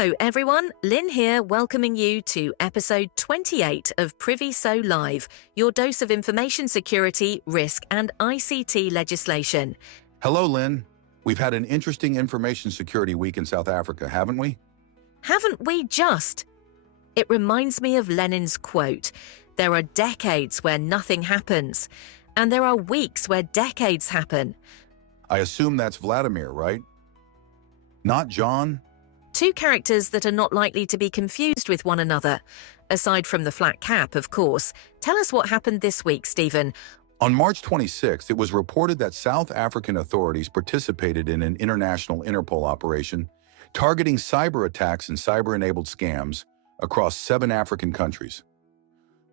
Hello everyone, Lynn here welcoming you to episode 28 of Priviso Live, your dose of information security, risk and ICT legislation. Hello, Lynn. We've had an interesting information security week in South Africa, haven't we? Haven't we just? It reminds me of Lenin's quote, "There are decades where nothing happens, and there are weeks where decades happen." I assume that's Vladimir, right? Not John? Two characters that are not likely to be confused with one another. Aside from the flat cap, of course. Tell us what happened this week, Stephen. On March 26th, it was reported that South African authorities participated in an international Interpol operation targeting cyber attacks and cyber-enabled scams across 7 African countries.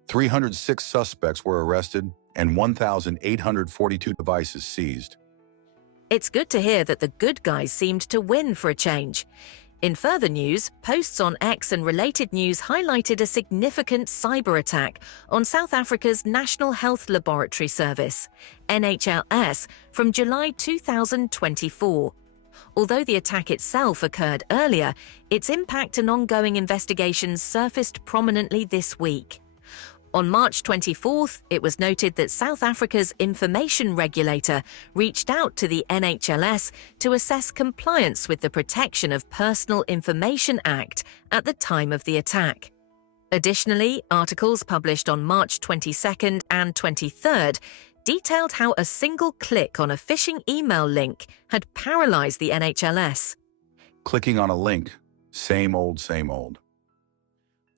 306 suspects were arrested and 1,842 devices seized. It's good to hear that the good guys seemed to win for a change. In further news, posts on X and related news highlighted a significant cyber attack on South Africa's National Health Laboratory Service, NHLS, from July 2024. Although the attack itself occurred earlier, its impact and ongoing investigations surfaced prominently this week. On March 24th, it was noted that South Africa's information regulator reached out to the NHLS to assess compliance with the Protection of Personal Information Act at the time of the attack. Additionally, articles published on March 22nd and 23rd detailed how a single click on a phishing email link had paralyzed the NHLS. Clicking on a link, same old, same old.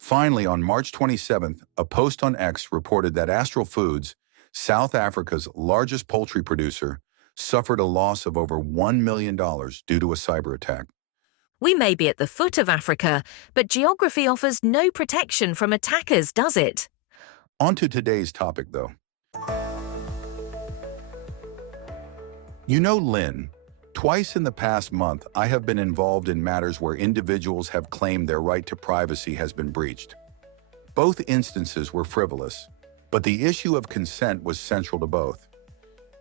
Finally, on March 27th, a post on X reported that Astral Foods, South Africa's largest poultry producer, suffered a loss of over $1 million due to a cyber attack. We may be at the foot of Africa, but geography offers no protection from attackers, does it? On to today's topic, though. You know, Lynn, twice in the past month, I have been involved in matters where individuals have claimed their right to privacy has been breached. Both instances were frivolous, but the issue of consent was central to both.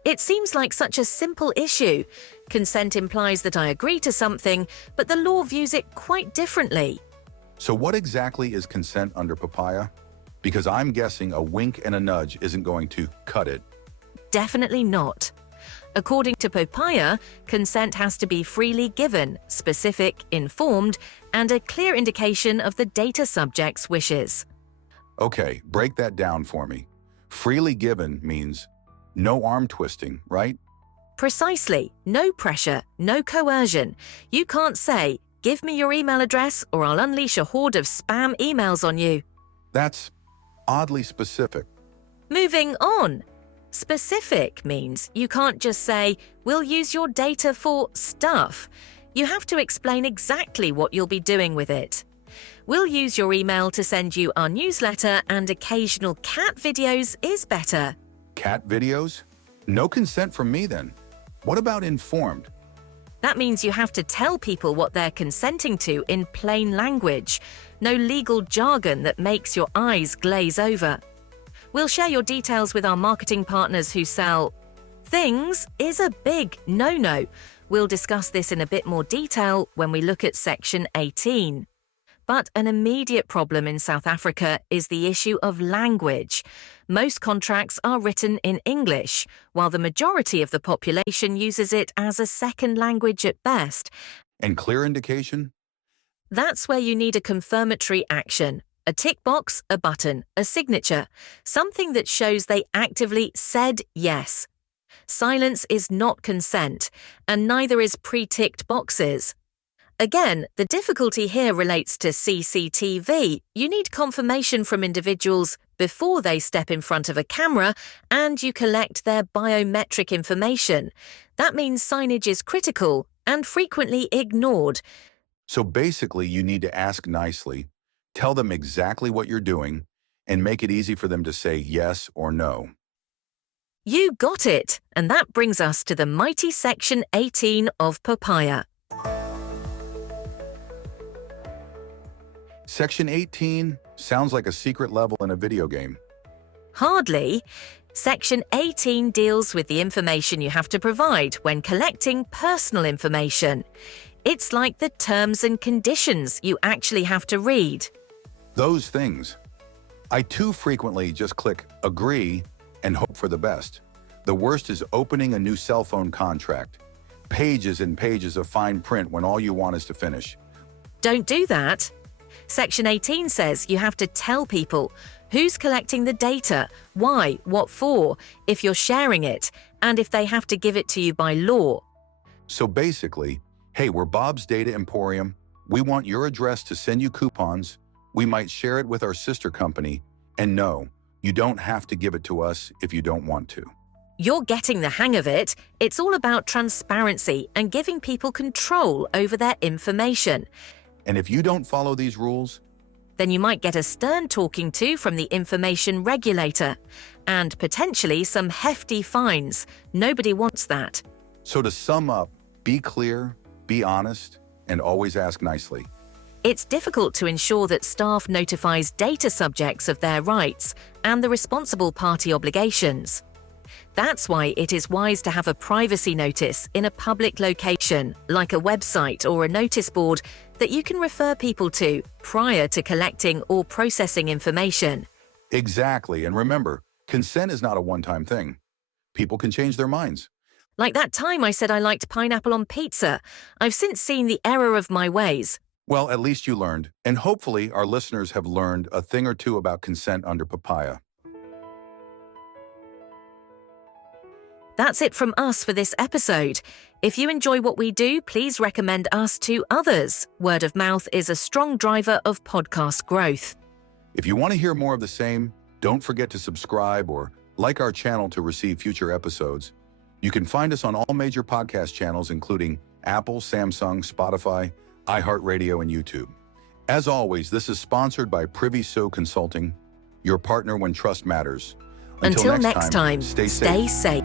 It seems like such a simple issue. Consent implies that I agree to something, but the law views it quite differently. So what exactly is consent under Papaya? Because I'm guessing a wink and a nudge isn't going to cut it. Definitely not. According to Papaya, consent has to be freely given, specific, informed, and a clear indication of the data subject's wishes. Okay, break that down for me. Freely given means no arm twisting, right? Precisely. No pressure, no coercion. You can't say, "Give me your email address or I'll unleash a horde of spam emails on you." That's oddly specific. Moving on. Specific means you can't just say, "We'll use your data for stuff." You have to explain exactly what you'll be doing with it. "We'll use your email to send you our newsletter and occasional cat videos" is better. Cat videos? No consent from me then. What about informed? That means you have to tell people what they're consenting to in plain language. No legal jargon that makes your eyes glaze over. "We'll share your details with our marketing partners who sell..." Things is a big no-no. We'll discuss this in a bit more detail when we look at Section 18. But an immediate problem in South Africa is the issue of language. Most contracts are written in English, while the majority of the population uses it as a second language at best. And clear indication? That's where you need a confirmatory action. A tick box, a button, a signature, something that shows they actively said yes. Silence is not consent, and neither is pre-ticked boxes. Again, the difficulty here relates to CCTV. You need confirmation from individuals before they step in front of a camera, and you collect their biometric information. That means signage is critical and frequently ignored. So basically, you need to ask nicely, tell them exactly what you're doing, and make it easy for them to say yes or no. You got it! And that brings us to the mighty Section 18 of Papaya. Section 18 sounds like a secret level in a video game. Hardly. Section 18 deals with the information you have to provide when collecting personal information. It's like the terms and conditions you actually have to read. Those things. I too frequently just click agree and hope for the best. The worst is opening a new cell phone contract. Pages and pages of fine print when all you want is to finish. Don't do that. Section 18 says you have to tell people who's collecting the data, why, what for, if you're sharing it, and if they have to give it to you by law. So basically, hey, we're Bob's Data Emporium. We want your address to send you coupons. We might share it with our sister company. And no, you don't have to give it to us if you don't want to. You're getting the hang of it. It's all about transparency and giving people control over their information. And if you don't follow these rules, then you might get a stern talking to from the information regulator and potentially some hefty fines. Nobody wants that. So to sum up, be clear, be honest, and always ask nicely. It's difficult to ensure that staff notifies data subjects of their rights and the responsible party obligations. That's why it is wise to have a privacy notice in a public location, like a website or a notice board, that you can refer people to prior to collecting or processing information. Exactly, and remember, consent is not a one-time thing. People can change their minds. Like that time I said I liked pineapple on pizza. I've since seen the error of my ways. Well, at least you learned, and hopefully our listeners have learned a thing or two about consent under papaya. That's it from us for this episode. If you enjoy what we do, please recommend us to others. Word of mouth is a strong driver of podcast growth. If you want to hear more of the same, don't forget to subscribe or like our channel to receive future episodes. You can find us on all major podcast channels, including Apple, Samsung, Spotify, iHeartRadio, and YouTube. As always, this is sponsored by Priviso Consulting, your partner when trust matters. Until next time, stay safe.